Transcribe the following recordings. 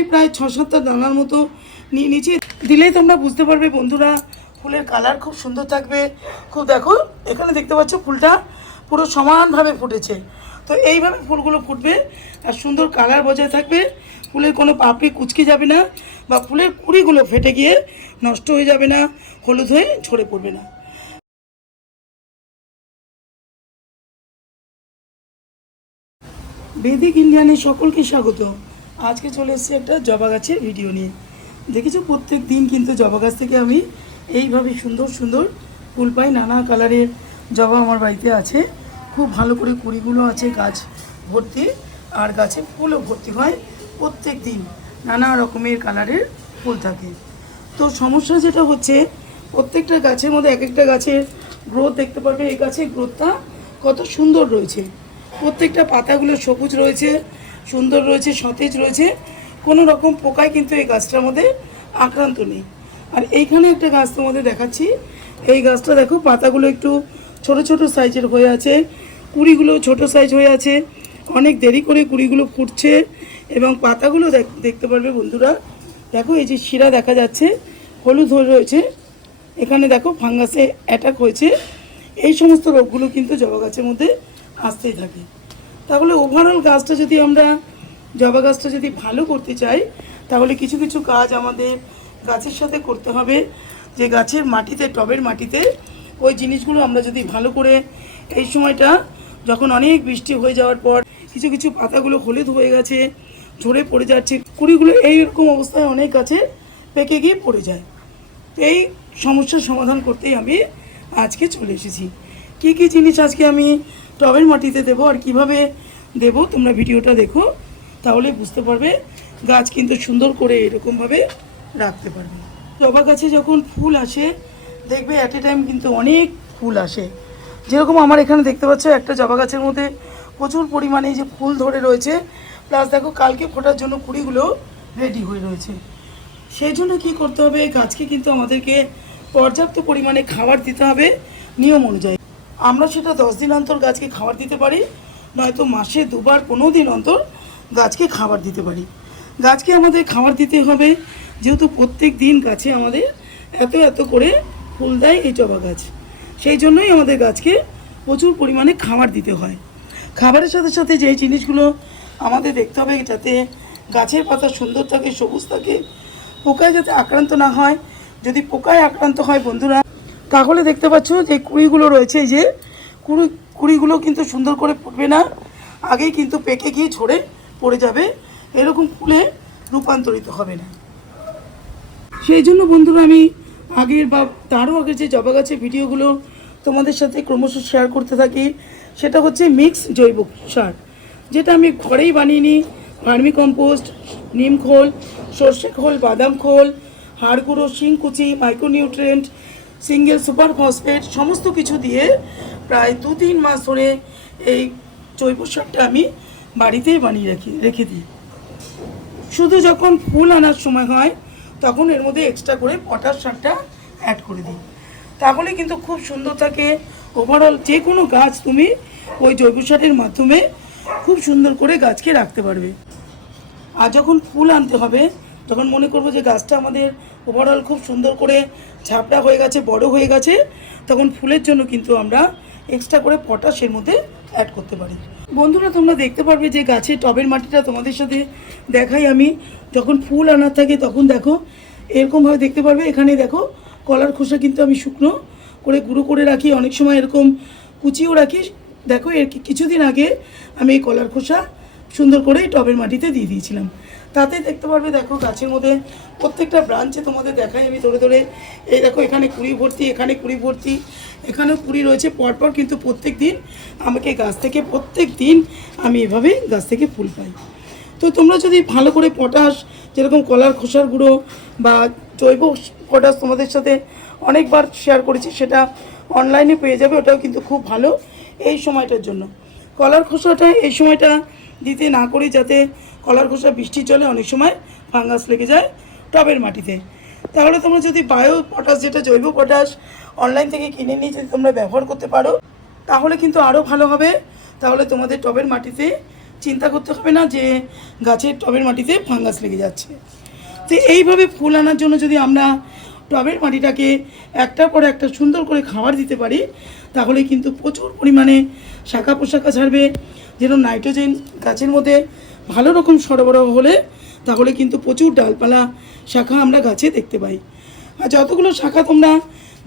আমি প্রায় ছ সাতটা দানার মতো নিয়ে নিয়েছি। দিলেই তোমরা বুঝতে পারবে বন্ধুরা, ফুলের কালার খুব সুন্দর থাকবে। খুব দেখো, এখানে দেখতে পাচ্ছ ফুলটা পুরো সমানভাবে ফুটেছে। তো এইভাবে ফুলগুলো ফুটবে আর সুন্দর কালার বজায় থাকবে। ফুলের কোনো পাপড়ি কুচকে যাবে না বা ফুলের কুড়িগুলো ফেটে গিয়ে নষ্ট হয়ে যাবে না, হলুদ হয়ে ঝরে পড়বে না। বেদিক ইন্ডিয়ানে সকলকে স্বাগত। আজকে চলে এসেছি একটা জবা গাছের ভিডিও নিয়ে। দেখেছ, প্রত্যেক দিন কিন্তু জবা গাছ থেকে আমি এইভাবে সুন্দর সুন্দর ফুল পাই। নানা কালারের জবা আমার বাড়িতে আছে। খুব ভালো করে কুড়িগুলো আছে গাছ ভর্তি, আর গাছে ফুলও ভর্তি হয় প্রত্যেক দিন। নানা রকমের কালারের ফুল থাকে। তো সমস্যা যেটা হচ্ছে, প্রত্যেকটা গাছের মধ্যে এক একটা গাছের গ্রোথ দেখতে পারবে। এই গাছের গ্রোথটা কত সুন্দর রয়েছে। প্রত্যেকটা পাতাগুলো সবুজ রয়েছে। সুন্দর রয়েছে, সতেজ রয়েছে। কোনো রকম পোকায় কিন্তু এই গাছটার মধ্যে আক্রান্ত নেই। আর এইখানে একটা গাছ তোমাদের দেখাচ্ছি। এই গাছটা দেখো, পাতাগুলো একটু ছোট ছোট সাইজের হয়ে আছে। কুড়িগুলো ছোট সাইজ হয়ে আছে। অনেক দেরি করে কুড়িগুলো ফুটছে এবং পাতাগুলো দেখ- দেখতে পারবে বন্ধুরা। দেখো, এই যে শিরা দেখা যাচ্ছে, হলুদ হয়ে রয়েছে। এখানে দেখো, ফাঙ্গাসে অ্যাটাক হয়েছে। এই সমস্ত রোগগুলো কিন্তু জবা গাছের মধ্যে আসতেই থাকে। তাহলে ওভারঅল গাছটা যদি আমরা জবা গাছটা যদি ভালো করতে চাই, তাহলে কিছু কিছু কাজ আমাদের গাছের সাথে করতে হবে। যে গাছের মাটিতে, টবের মাটিতে, ওই জিনিসগুলো আমরা যদি ভালো করে এই সময়টা, যখন অনেক বৃষ্টি হয়ে যাওয়ার পর, কিছু কিছু পাতাগুলো হলুদ হয়ে গেছে, ঝরে পড়ে যাচ্ছে, কুড়িগুলো এইরকম অবস্থায় অনেক গাছে পেকে গিয়ে পড়ে যায়। এই সমস্যার সমাধান করতেই আমি আজকে চলে এসেছি। কী কী জিনিস আজকে আমি টবের মাটিতে দেবো আর কীভাবে দেব তোমরা ভিডিওটা দেখো, তাহলে বুঝতে পারবে গাছ কিন্তু সুন্দর করে এরকমভাবে রাখতে পারবে। জবা গাছে যখন ফুল আসে, দেখবে অ্যাট এ টাইম কিন্তু অনেক ফুল আসে। যেরকম আমার এখানে দেখতে পাচ্ছ, একটা জবা গাছের মধ্যে প্রচুর পরিমাণে যে ফুল ধরে রয়েছে প্লাস দেখো কালকে ফোটার জন্য কুড়িগুলো রেডি হয়ে রয়েছে। সেই জন্য কী করতে হবে, গাছকে কিন্তু আমাদেরকে পর্যাপ্ত পরিমাণে খাবার দিতে হবে নিয়ম অনুযায়ী। আমরা সেটা দশ দিন অন্তর গাছকে খাবার দিতে পারি, নয়তো মাসে দুবার, পনেরো দিন অন্তর গাছকে খাবার দিতে পারি। গাছকে আমাদের খাবার দিতে হবে, যেহেতু প্রত্যেক দিন গাছে আমাদের এত এত করে ফুল দেয় এই জবা গাছ। সেই জন্যই আমাদের গাছকে প্রচুর পরিমাণে খাবার দিতে হয়। খাবারের সাথে সাথে যে জিনিসগুলো আমাদের দেখতে হবে, যাতে গাছের পাতা সুন্দর থাকে, সবুজ থাকে, পোকায় যাতে আক্রান্ত না হয়। যদি পোকায় আক্রান্ত হয় বন্ধুরা তাহলে দেখতে পাচ্ছ যে কুড়িগুলো রয়েছে যে কুড়ি, কুড়িগুলো কিন্তু সুন্দর করে ফুটবে না। আগেই কিন্তু পেকে গিয়ে ঝরে পড়ে যাবে। এরকম ফুলে রূপান্তরিত হবে না। সেই জন্য বন্ধুরা আমি আগের বা তারও আগের যে জবা গাছের ভিডিওগুলো তোমাদের সাথে ক্রমশ শেয়ার করতে থাকি, সেটা হচ্ছে মিক্স জৈব সার, যেটা আমি ঘরেই বানিয়ে নিই। ভার্মি কম্পোস্ট, নিম খোল, সর্ষে খোল, বাদাম খোল, হাড় গুঁড়ো, শিংকুচি মাইক্রোনিউট্রেন্ট সিঙ্গেল সুপার ফসফেট, সমস্ত কিছু দিয়ে প্রায় দু তিন মাস ধরে এই জৈব সারটা আমি বাড়িতেই বানিয়ে রাখি, রেখে দিই। শুধু যখন ফুল আনার সময় হয়, তখন এর মধ্যে এক্সট্রা করে পটাশ সারটা অ্যাড করে দিই। তাহলে কিন্তু খুব সুন্দর থাকে। ওভারঅল যে কোনো গাছ তুমি ওই জৈব সারের মাধ্যমে খুব সুন্দর করে গাছকে রাখতে পারবে। আর যখন ফুল আনতে হবে তখন মনে করব যে গাছটা আমাদের ওভারঅল খুব সুন্দর করে ঝাপড়া হয়ে গেছে, বড় হয়ে গেছে। তখন ফুলের জন্য কিন্তু আমরা এক্সট্রা করে পটাশ এর মধ্যে অ্যাড করতে পারি। বন্ধুরা, তোমরা দেখতে পারবে যে গাছের টবের মাটিটা তোমাদের সাথে দেখাই আমি। যখন ফুল আনার থাকে তখন দেখো, এরকমভাবে দেখতে পারবে। এখানে দেখো, কলার খোসা কিন্তু আমি শুকনো করে গুঁড়ো করে রাখি। অনেক সময় এরকম কুচিও রাখি। দেখো, এর কিছুদিন আগে আমি এই কলার খোসা সুন্দর করে টবের মাটিতে দিয়ে দিয়েছিলাম। তাতে দেখতে পারবে, দেখো গাছের মধ্যে প্রত্যেকটা ব্রাঞ্চে তোমাদের দেখাই আমি ধরে ধরে। এই দেখো, এখানে কুড়ি ভর্তি, এখানে কুড়ি ভর্তি, এখানেও কুড়ি রয়েছে। পরপর কিন্তু প্রত্যেক দিন আমাকে গাছ থেকে প্রত্যেক দিন আমি এভাবে গাছ থেকে ফুল পাই। তো তোমরা যদি ভালো করে পটাশ যেরকম কলার খোসার গুঁড়ো বা জৈব পটাশ তোমাদের সাথে অনেকবার শেয়ার করেছি, সেটা অনলাইনে পেয়ে যাবে, ওটাও কিন্তু খুব ভালো এই সময়টার জন্য। কলার খোসাটা এই সময়টা দিতে না করি যাতে কলার খোসা বৃষ্টির জলে অনেক সময় ফাঙ্গাস লেগে যায় টবের মাটিতে। তাহলে তোমরা যদি বায়ো পটাশ, যেটা জৈব পটাশ অনলাইন থেকে কিনে নিয়ে যদি তোমরা ব্যবহার করতে পারো, তাহলে কিন্তু আরও ভালো হবে। তাহলে তোমাদের টবের মাটিতে চিন্তা করতে হবে না যে গাছের টবের মাটিতে ফাঙ্গাস লেগে যাচ্ছে। তো এইভাবে ফুল আনার জন্য যদি আমরা টবের মাটিটাকে একটার পর একটা সুন্দর করে খাবার দিতে পারি, তাহলে কিন্তু প্রচুর পরিমাণে শাখা পোশাখা ছাড়বে। যেন নাইট্রোজেন গাছের মধ্যে ভালো রকম সরবরাহ হলে, তাহলে কিন্তু প্রচুর ডালপালা শাখা আমরা গাছে দেখতে পাই। আর যতগুলো শাখা তোমরা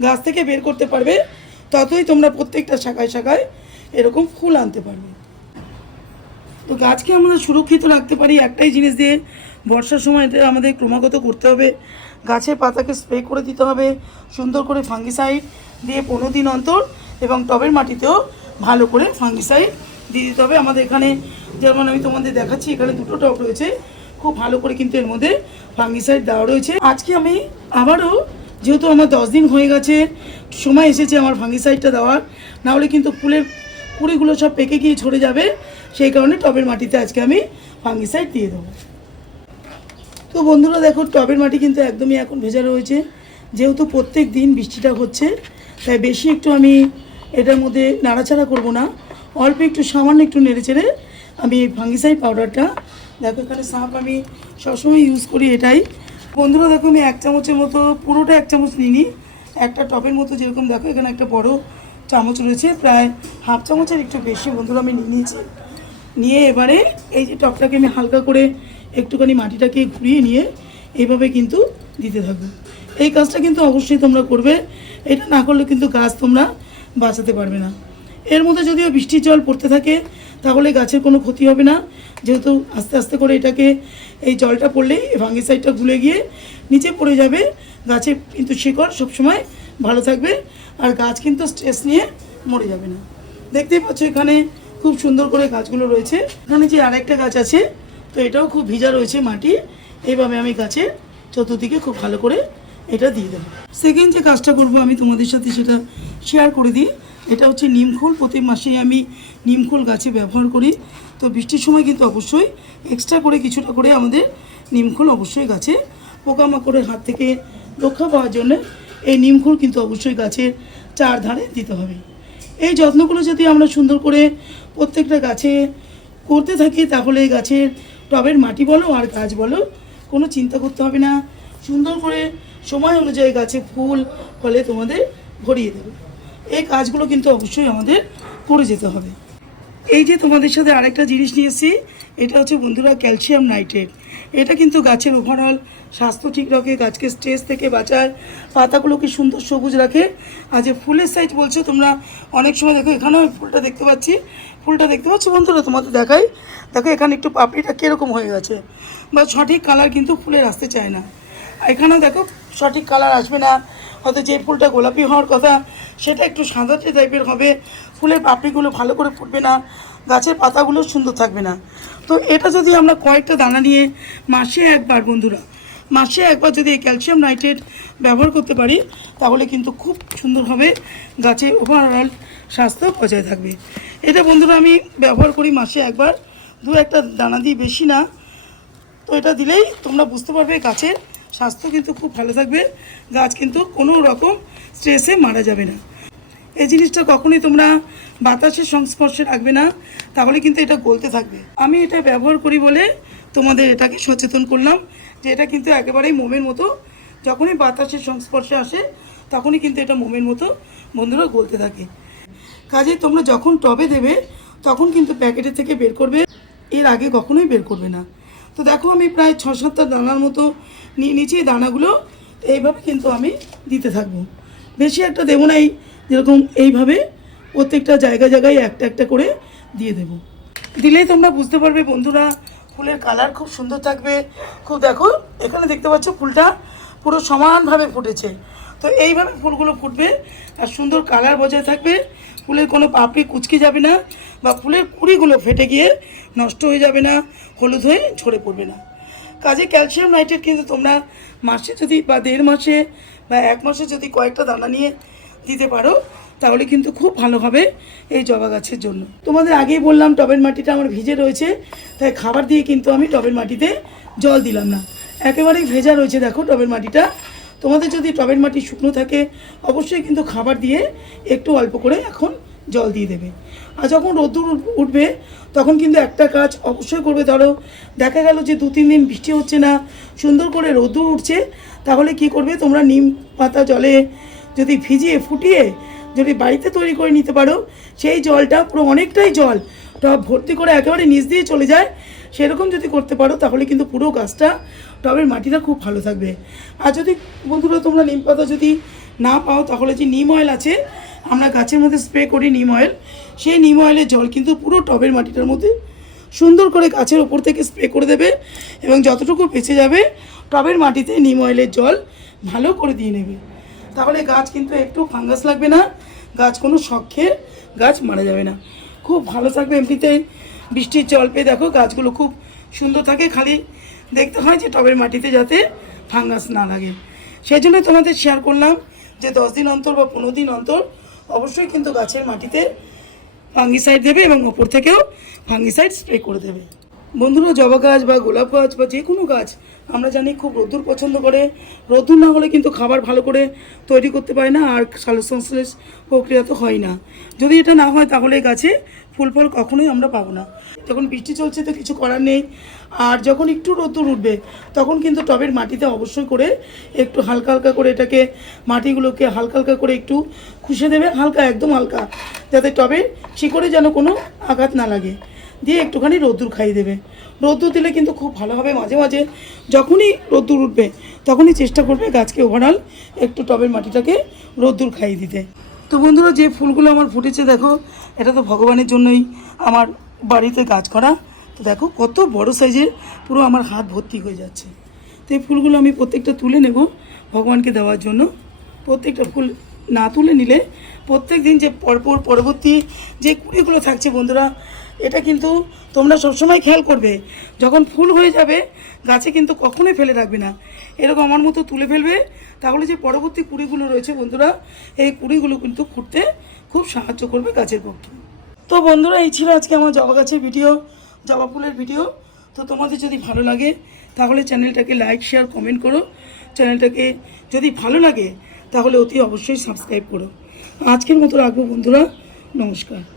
গাছ থেকে বের করতে পারবে, ততই তোমরা প্রত্যেকটা শাখায় শাখায় এরকম ফুল আনতে পারবে। তো গাছকে আমরা সুরক্ষিত রাখতে পারি, একটাই জিনিস দিয়ে বর্ষার সময় এটা আমাদের ক্রমাগত করতে হবে। গাছের পাতাকে স্প্রে করে দিতে হবে, সুন্দর করে ফাঙ্গিসাইড দিয়ে পনেরো দিন অন্তর এবং টবের মাটিতেও ভালো করে ফাঙ্গিসাইড দিয়ে দিতে হবে। আমাদের এখানে যেমন আমি তোমাদের দেখাচ্ছি, এখানে দুটো টব রয়েছে। খুব ভালো করে কিন্তু এর মধ্যে ফাঙ্গিসাইড দেওয়া রয়েছে। আজকে আমি আবারও, যেহেতু আমার দশ দিন হয়ে গেছে, সময় এসেছে আমার ফাঙ্গিসাইডটা দেওয়ার নাহলে কিন্তু ফুলের কুড়িগুলো সব পেকে গিয়ে ঝরে যাবে। সেই কারণে টবের মাটিতে আজকে আমি ফাঙ্গিসাইড দিয়ে দেবো। তো বন্ধুরা দেখো, টবের মাটি কিন্তু একদমই এখন ভেজা রয়েছে। যেহেতু প্রত্যেক দিন বৃষ্টিটা হচ্ছে, তাই বেশি একটু আমি এটার মধ্যে নাড়াচাড়া করব না। অল্প একটু সামান্য একটু নেড়ে চেড়ে আমি এই ফাঙ্গিসাইড পাউডারটা, দেখো এখানে সাপ আমি সবসময় ইউজ করি এটাই। বন্ধুরা দেখো আমি এক চামচের মতো, পুরোটা এক চামচ নিই একটা টবের মতো যেরকম দেখো, এখানে একটা বড় চামচ রয়েছে, প্রায় হাফ চামচের একটু বেশি বন্ধুরা আমি নিয়ে নিয়েছি। নিয়ে এবারে এই যে টপটাকে আমি হালকা করে একটুখানি মাটিটাকে ঘুরিয়ে নিয়ে এইভাবে কিন্তু দিতে থাকব। এই কাজটা কিন্তু অবশ্যই তোমরা করবে। এটা না করলে কিন্তু গাছ তোমরা বাঁচাতে পারবে না। এর মধ্যে যদিও বৃষ্টির জল পড়তে থাকে, তাহলে গাছের কোনো ক্ষতি হবে না। যেহেতু আস্তে আস্তে করে এটাকে এই জলটা পড়লেই ভাঙ্গিসাইডটা গুলে গিয়ে নিচে পড়ে যাবে। গাছের কিন্তু শিকড় সবসময় ভালো থাকবে আর গাছ কিন্তু স্ট্রেস নিয়ে মরে যাবে না। দেখতেই পাচ্ছ এখানে খুব সুন্দর করে গাছগুলো রয়েছে। এখানে যে আরেকটা গাছ আছে তো এটাও খুব ভিজা রয়েছে মাটি। এইভাবে আমি গাছের চতুর্দিকে খুব ভালো করে এটা দিয়ে দেবো। সেকেন্ড যে কাজটা করব আমি তোমাদের সাথে সেটা শেয়ার করে দিই। এটা হচ্ছে নিমখোল প্রতি মাসেই আমি নিমখোল গাছে ব্যবহার করি। তো বৃষ্টির সময় কিন্তু অবশ্যই এক্সট্রা করে কিছুটা করে আমাদের নিমখোল অবশ্যই গাছে পোকামাকড়ের হাত থেকে রক্ষা পাওয়ার জন্য এই নিমখোল কিন্তু অবশ্যই গাছের চার ধারে দিতে হবে। এই যত্নগুলো যদি আমরা সুন্দর করে প্রত্যেকটা গাছে করতে থাকি, তাহলে গাছের টবের মাটি বলো আর গাছ বলো, কোনো চিন্তা করতে হবে না। সুন্দর করে সময় অনুযায়ী গাছে ফুল, ফলে তোমাদের ভরিয়ে দেবে। এই কাজগুলো কিন্তু অবশ্যই আমাদের করে যেতে হবে। এই যে তোমাদের সাথে আরেকটা জিনিস নিয়েছি এটা হচ্ছে বন্ধুরা ক্যালসিয়াম নাইট্রেট। এটা কিন্তু গাছের ওভারঅল স্বাস্থ্য ঠিক রাখে, গাছকে স্ট্রেস থেকে বাঁচায় পাতাগুলোকে সুন্দর সবুজ রাখে। আর যে ফুলের সাইজ বলছো, তোমরা অনেক সময় দেখো, এখানেও ফুলটা দেখতে পাচ্ছি। ফুলটা দেখতে পাচ্ছ বন্ধুরা, তোমাদের দেখাই। দেখো, এখানে একটু পাপড়িটা কীরকম হয়ে গেছে। বা সঠিক কালার কিন্তু ফুলের আসতে চায় না। এখানেও দেখো, সঠিক কালার আসবে না। হয়তো যে ফুলটা গোলাপি হওয়ার কথা, সেটা একটু সাদাটে টাইপের হবে। ফুলের পাপড়িগুলো ভালো করে ফুটবে না। গাছের পাতাগুলো সুন্দর থাকবে না। তো এটা যদি আমরা কয়েকটা দানা নিয়ে মাসে একবার বন্ধুরা, মাসে একবার যদি ক্যালসিয়াম নাইট্রেট ব্যবহার করতে পারি, তাহলে কিন্তু খুব সুন্দরভাবে গাছে ওভারঅল স্বাস্থ্য বজায় থাকবে। এটা বন্ধুরা আমি ব্যবহার করি মাসে একবার, দু একটা দানা দিই বেশি না। তো এটা দিলেই তোমরা বুঝতে পারবে গাছের স্বাস্থ্য কিন্তু খুব ভালো থাকবে, গাছ কিন্তু কোনো রকম স্ট্রেসে মারা যাবে না। এই জিনিসটা কখনোই তোমরা বাতাসের সংস্পর্শে রাখবে না, তাহলে কিন্তু এটা গলতে থাকবে। আমি এটা ব্যবহার করি বলে তোমাদের এটাকে সচেতন করলাম, যে এটা কিন্তু একেবারেই মোমের মতো, যখনই বাতাসের সংস্পর্শে আসে, তখনই কিন্তু এটা মোমের মতো বন্ধুরা গলতে থাকে। কাজে তোমরা যখন টবে দেবে, তখন কিন্তু প্যাকেটের থেকে বের করবে, এর আগে কখনোই বের করবে না। তো দেখো আমি প্রায় ছ সাতটা দানার মতো নিয়ে নিয়েছি দানাগুলো এইভাবে কিন্তু আমি দিতে থাকব। বেশি একটা দেবো না এই, যেরকম এইভাবে প্রত্যেকটা জায়গা জায়গায় একটা একটা করে দিয়ে দেবো। দিলেই তোমরা বুঝতে পারবে বন্ধুরা, ফুলের কালার খুব সুন্দর থাকবে। খুব দেখো, এখানে দেখতে পাচ্ছ ফুলটা পুরো সমানভাবে ফুটেছে। তো এইভাবে ফুলগুলো ফুটবে আর সুন্দর কালার বজায় থাকবে। ফুলের কোনো পাপড়ি কুচকে যাবে না বা ফুলের কুড়িগুলো ফেটে গিয়ে নষ্ট হয়ে যাবে না, হলুদ হয়ে ঝরে পড়বে না। কাজে ক্যালসিয়াম নাইট্রেট কিন্তু তোমরা মাসে যদি বা দেড় মাসে বা এক মাসে যদি কয়েকটা দানা নিয়ে দিতে পারো তাহলে কিন্তু খুব ভালো হবে এই জবা গাছের জন্য। তোমাদের আগেই বললাম, টবের মাটিটা আমার ভিজে রয়েছে, তাই খাবার দিয়ে কিন্তু আমি টবের মাটিতে জল দিলাম না। একেবারেই ভেজা রয়েছে দেখো টবের মাটিটা। তোমাদের যদি টবের মাটি শুকনো থাকে, অবশ্যই কিন্তু খাবার দিয়ে একটু অল্প করে এখন জল দিয়ে দেবে। আর যখন রোদ্দুর উঠবে, তখন কিন্তু একটা কাজ অবশ্যই করবে। ধরো, দেখা গেল যে দু তিন দিন বৃষ্টি হচ্ছে না, সুন্দর করে রোদ্দুর উঠছে, তাহলে কি করবে? তোমরা নিম পাতা জলে যদি ভিজিয়ে, ফুটিয়ে যদি বাড়িতে তৈরি করে নিতে পারো, সেই জলটা পুরো অনেকটাই জল। টব ভর্তি করে একেবারে নিচ দিয়ে চলে যায়। সেরকম যদি করতে পারো, তাহলে কিন্তু পুরো গাছটা টবের মাটিটা খুব ভালো থাকবে। আর যদি বন্ধুরা, তোমরা নিম পাতা যদি না পাও, তাহলে যে নিম অয়েল আছে, আমরা গাছের মধ্যে স্প্রে করি নিম অয়েল সেই নিম অয়েলের জল কিন্তু পুরো টবের মাটিটার মধ্যে সুন্দর করে গাছের ওপর থেকে স্প্রে করে দেবে এবং যতটুকু বেঁচে যাবে, টবের মাটিতে নিম অয়েলের জল ভালো করে দিয়ে নেবে। তাহলে গাছ কিন্তু একটু ফাঙ্গাস লাগবে না, গাছ কোনো শখে গাছ মারা যাবে না। খুব ভালো থাকবে এমনিতে, বৃষ্টির জল পেয়ে দেখো গাছগুলো খুব সুন্দর থাকে, খালি দেখতে হয় যে টবের মাটিতে যাতে ফাঙ্গাস না লাগে। সেই জন্য তোমাদের শেয়ার করলাম যে দশ দিন অন্তর বা পনেরো দিন অন্তর অবশ্যই কিন্তু গাছের মাটিতে ফাঙ্গিসাইড দেবে এবং ওপর থেকেও ফাঙ্গিসাইড স্প্রে করে দেবে। বন্ধুরা জবা গাছ বা গোলাপ গাছ বা যে কোনো গাছ, আমরা জানি খুব রোদ্দুর পছন্দ করে। রোদ্দুর না হলে কিন্তু খাবার ভালো করে তৈরি করতে পারে না আর সালোক সংশ্লেষ প্রক্রিয়া তো হয় না। যদি এটা না হয় তাহলে গাছে ফুল ফল কখনোই আমরা পাবো না। যখন বৃষ্টি চলছে তো কিছু করার নেই। আর যখন একটু রোদ্দুর উঠবে, তখন কিন্তু টবের মাটিতে অবশ্যই করে একটু হালকা হালকা করে এটাকে মাটিগুলোকে হালকা হালকা করে একটু খুশে দেবে, হালকা, একদম হালকা, যাতে টবের শিকড়ে যেন কোনো আঘাত না লাগে। দিয়ে একটুখানি রোদ্দুর খাইয়ে দেবে। রোদ্দুর দিলে কিন্তু খুব ভালো হবে মাঝে মাঝে। যখনই রোদ্দুর উঠবে, তখনই চেষ্টা করবে গাছকে ওভারঅল একটু টবের মাটিটাকে রোদ্দুর খাইয়ে দিতে। তো বন্ধুরা, যে ফুলগুলো আমার ফুটেছে, দেখো, এটা তো ভগবানের জন্যই আমার বাড়িতে গাছ করা। তো দেখো, কত বড় সাইজের পুরো আমার হাত ভর্তি হয়ে যাচ্ছে। তো এই ফুলগুলো আমি প্রত্যেকটা তুলে নেব ভগবানকে দেওয়ার জন্য। প্রত্যেকটা ফুল না তুলে নিলে প্রত্যেক দিন যে পরপর পরবর্তী যে কুড়িগুলো থাকছে বন্ধুরা এটা কিন্তু তোমরা সবসময় খেয়াল করবে। যখন ফুল হয়ে যাবে, গাছে কিন্তু কখনোই ফেলে রাখবে না। এরকম আমার মতো তুলে ফেলবে, তাহলে যে পরবর্তী কুড়িগুলো রয়েছে বন্ধুরা, এই কুড়িগুলো কিন্তু ফুটতে খুব সাহায্য করবে গাছের পক্ষে। তো বন্ধুরা, এই ছিল আজকে আমার জবা গাছের ভিডিও, জবা ফুলের ভিডিও। তো তোমাদের যদি ভালো লাগে, তাহলে চ্যানেলটাকে লাইক, শেয়ার, কমেন্ট করো। চ্যানেলটাকে যদি ভালো লাগে, তাহলে অতি অবশ্যই সাবস্ক্রাইব করো। আজকের মতো রাখব বন্ধুরা, নমস্কার।